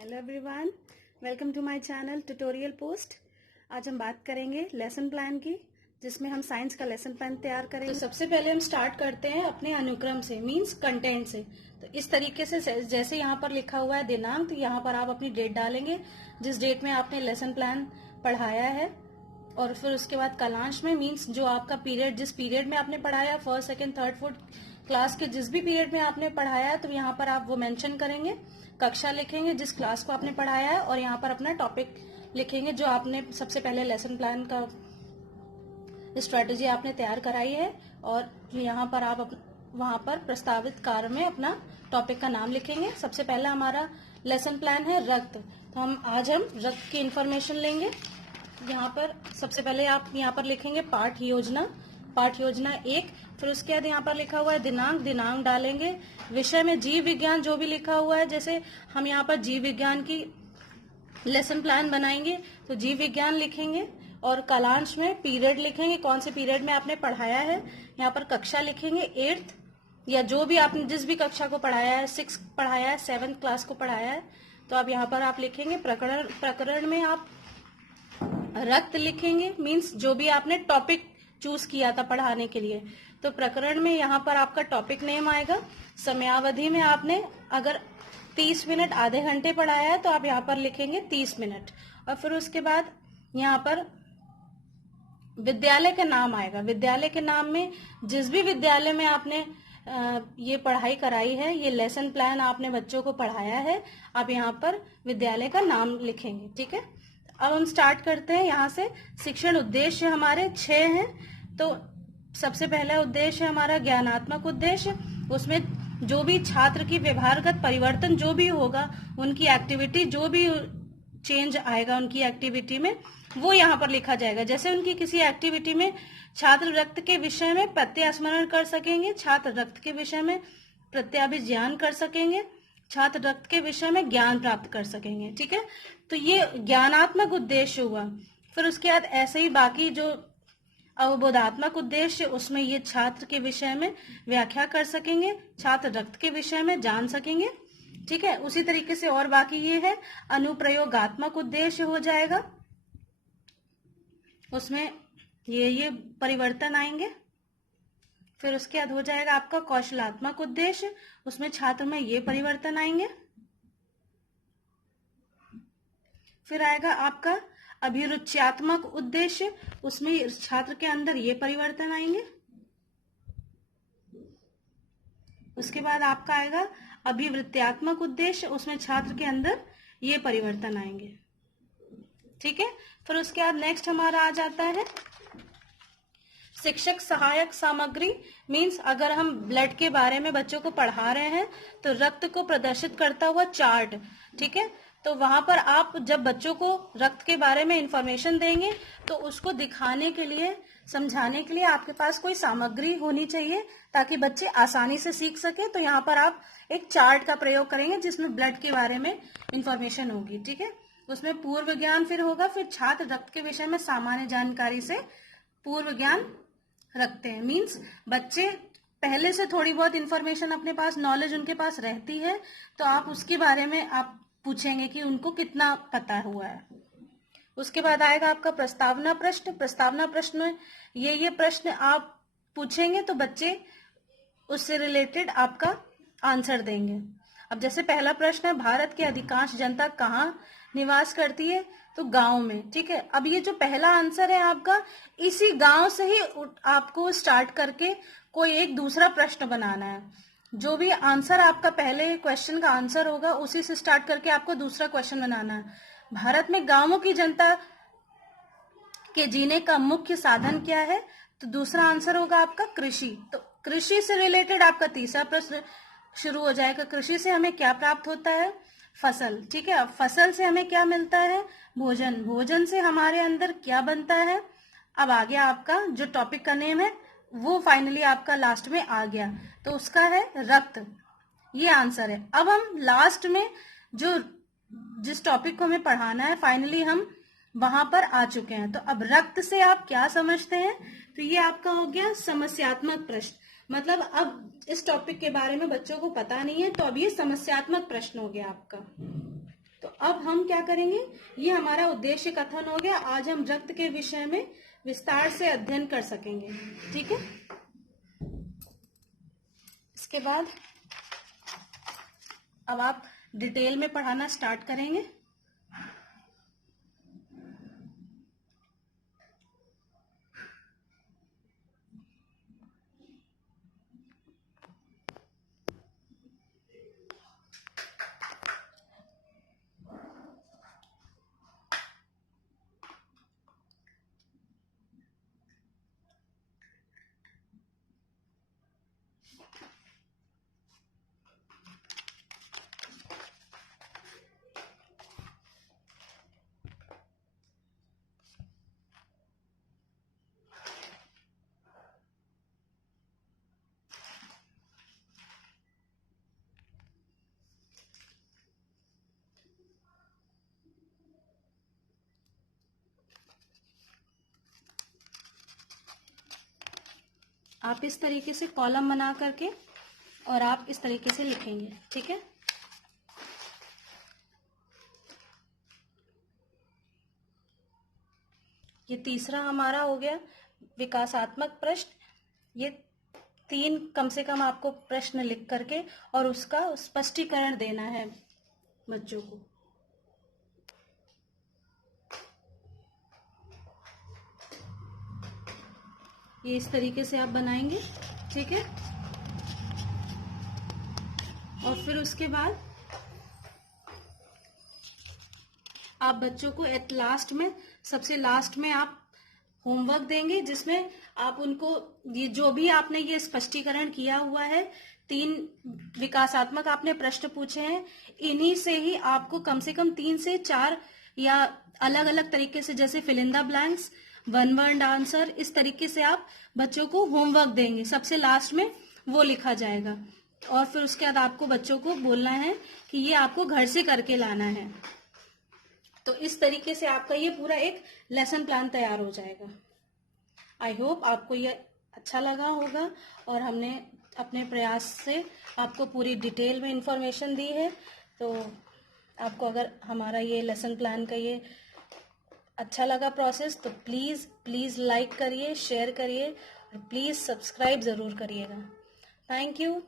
Hello everyone, welcome to my channel tutorial post. आज हम बात करेंगे लेसन प्लान की, जिसमें हम साइंस का लेसन प्लान तैयार करेंगे। तो सबसे पहले हम स्टार्ट करते हैं अपने अनुक्रम से, मींस कंटेंट से। तो इस तरीके से जैसे यहाँ पर लिखा हुआ है दिनांक, तो यहाँ पर आप अपनी डेट डालेंगे जिस डेट में आपने लेसन प्लान पढ़ाया है। और फिर उसके बाद कालांश में, मींस जो आपका पीरियड, जिस पीरियड में आपने पढ़ाया, first second third fourth class के जिस भी पीरियड में आपने पढ़ाया है, तो यहाँ पर आप वो मेंशन करेंगे। कक्षा लिखेंगे जिस क्लास को आपने पढ़ाया है, और यहाँ पर अपना टॉपिक लिखेंगे जो आपने सबसे पहले लेसन प्लान का स्ट्रेटेजी आपने तैयार कराई है। और यहाँ पर आप वहां पर प्रस्तावित कार्य में अपना टॉपिक का नाम लिखेंगे। सबसे पहला हमारा लेसन प्लान है रक्त। तो आज हम रक्त की इंफॉर्मेशन लेंगे। यहाँ पर सबसे पहले आप यहाँ पर लिखेंगे पाठ योजना 1। फिर उसके बाद यहाँ पर लिखा हुआ है दिनांक डालेंगे। विषय में जीव विज्ञान जो भी लिखा हुआ है, जैसे हम यहाँ पर जीव विज्ञान की लेसन प्लान बनाएंगे तो जीव विज्ञान लिखेंगे। और कालांश में पीरियड लिखेंगे, कौन से पीरियड में आपने पढ़ाया है। यहाँ पर कक्षा लिखेंगे 8th, या जो भी आपने जिस भी कक्षा को पढ़ाया है, 6 पढ़ाया है, 7th क्लास को पढ़ाया है, तो अब यहाँ पर आप लिखेंगे। प्रकरण में आप रक्त लिखेंगे, मीन्स जो भी आपने टॉपिक चूज किया था पढ़ाने के लिए। तो प्रकरण में यहाँ पर आपका टॉपिक नेम आएगा। समयावधि में आपने अगर 30 मिनट आधे घंटे पढ़ाया है तो आप यहाँ पर लिखेंगे 30 मिनट। और फिर उसके बाद यहाँ पर विद्यालय का नाम आएगा। विद्यालय के नाम में जिस भी विद्यालय में आपने ये पढ़ाई कराई है, ये लेसन प्लान आपने बच्चों को पढ़ाया है, आप यहाँ पर विद्यालय का नाम लिखेंगे। ठीक है, अब हम स्टार्ट करते हैं यहाँ से। शिक्षण उद्देश्य हमारे 6 हैं। तो सबसे पहला उद्देश्य है हमारा ज्ञानात्मक उद्देश्य। उसमें जो भी छात्र की व्यवहारगत परिवर्तन जो भी होगा, उनकी एक्टिविटी, जो भी चेंज आएगा उनकी एक्टिविटी में, वो यहाँ पर लिखा जाएगा। जैसे उनकी किसी एक्टिविटी में छात्र रक्त के विषय में प्रत्यय स्मरण कर सकेंगे, छात्र रक्त के विषय में प्रत्याभिज्ञान कर सकेंगे, छात्र रक्त के विषय में ज्ञान प्राप्त कर सकेंगे। ठीक है, तो ये ज्ञानात्मक उद्देश्य हुआ। फिर उसके बाद ऐसे ही बाकी जो अवबोधात्मक उद्देश्य, उसमें ये छात्र के विषय में व्याख्या कर सकेंगे, छात्र रक्त के विषय में जान सकेंगे। ठीक है, उसी तरीके से और बाकी ये है अनुप्रयोगात्मक उद्देश्य हो जाएगा। उसमें ये परिवर्तन आएंगे। फिर उसके बाद हो जाएगा आपका कौशलात्मक उद्देश्य। उसमें छात्र में ये परिवर्तन आएंगे। फिर आएगा आपका अभिरुच्यात्मक उद्देश्य। उसमें छात्र के अंदर ये परिवर्तन आएंगे। उसके बाद आपका आएगा अभिवृत्त्यात्मक उद्देश्य। उसमें छात्र के अंदर ये परिवर्तन आएंगे। ठीक है, फिर उसके बाद नेक्स्ट हमारा आ जाता है शिक्षक सहायक सामग्री। मींस अगर हम ब्लड के बारे में बच्चों को पढ़ा रहे हैं तो रक्त को प्रदर्शित करता हुआ चार्ट। ठीक है, तो वहां पर आप जब बच्चों को रक्त के बारे में इंफॉर्मेशन देंगे तो उसको दिखाने के लिए, समझाने के लिए आपके पास कोई सामग्री होनी चाहिए ताकि बच्चे आसानी से सीख सके। तो यहाँ पर आप एक चार्ट का प्रयोग करेंगे जिसमें ब्लड के बारे में इंफॉर्मेशन होगी। ठीक है, उसमें पूर्व ज्ञान फिर होगा। फिर छात्र रक्त के विषय में सामान्य जानकारी से पूर्व ज्ञान रखते हैं। मींस बच्चे पहले से थोड़ी बहुत इंफॉर्मेशन अपने पास, नॉलेज उनके पास रहती है, तो आप उसके बारे में आप पूछेंगे कि उनको कितना पता हुआ है। उसके बाद आएगा आपका प्रस्तावना प्रश्न। प्रस्तावना प्रश्न में ये प्रश्न आप पूछेंगे तो बच्चे उससे रिलेटेड आपका आंसर देंगे। अब जैसे पहला प्रश्न है, भारत की अधिकांश जनता कहाँ निवास करती है? तो गांव में। ठीक है, अब ये जो पहला आंसर है आपका, इसी गांव से ही आपको स्टार्ट करके कोई एक दूसरा प्रश्न बनाना है। जो भी आंसर आपका पहले क्वेश्चन का आंसर होगा, उसी से स्टार्ट करके आपको दूसरा क्वेश्चन बनाना है। भारत में गांवों की जनता के जीने का मुख्य साधन क्या है? तो दूसरा आंसर होगा आपका कृषि। तो कृषि से रिलेटेड आपका तीसरा प्रश्न शुरू हो जाएगा। कृषि से हमें क्या प्राप्त होता है? फसल। ठीक है, फसल से हमें क्या मिलता है? भोजन। भोजन से हमारे अंदर क्या बनता है? अब आ गया आपका जो टॉपिक का नेम है, वो फाइनली आपका लास्ट में आ गया, तो उसका है रक्त। ये आंसर है। अब हम लास्ट में जिस टॉपिक को हमें पढ़ाना है, फाइनली हम वहां पर आ चुके हैं। तो अब रक्त से आप क्या समझते हैं? तो ये आपका हो गया समस्यात्मक प्रश्न। मतलब अब इस टॉपिक के बारे में बच्चों को पता नहीं है, तो अब ये समस्यात्मक प्रश्न हो गया आपका। तो अब हम क्या करेंगे, ये हमारा उद्देश्य कथन हो गया। आज हम रक्त के विषय में विस्तार से अध्ययन कर सकेंगे, ठीक है। इसके बाद अब आप डिटेल में पढ़ाना स्टार्ट करेंगे। आप इस तरीके से कॉलम बना करके और आप इस तरीके से लिखेंगे, ठीक है। ये तीसरा हमारा हो गया विकासात्मक प्रश्न। ये 3 कम से कम आपको प्रश्न लिख करके और उसका स्पष्टीकरण देना है बच्चों को। ये इस तरीके से आप बनाएंगे, ठीक है। और फिर उसके बाद आप बच्चों को एट लास्ट में, सबसे लास्ट में आप होमवर्क देंगे, जिसमें आप उनको ये जो भी आपने ये स्पष्टीकरण किया हुआ है, 3 विकासात्मक आपने प्रश्न पूछे हैं, इन्हीं से ही आपको कम से कम 3 से 4 या अलग अलग तरीके से, जैसे fill in the blanks, one word answer, इस तरीके से आप बच्चों को होमवर्क देंगे। सबसे लास्ट में वो लिखा जाएगा और फिर उसके बाद आपको बच्चों को बोलना है कि ये आपको घर से करके लाना है। तो इस तरीके से आपका ये पूरा एक लेसन प्लान तैयार हो जाएगा। आई होप आपको ये अच्छा लगा होगा और हमने अपने प्रयास से आपको पूरी डिटेल में इंफॉर्मेशन दी है। तो आपको अगर हमारा ये लेसन प्लान का ये अच्छा लगा प्रोसेस, तो प्लीज़ लाइक करिए, शेयर करिए और प्लीज़ सब्सक्राइब ज़रूर करिएगा। Thank you.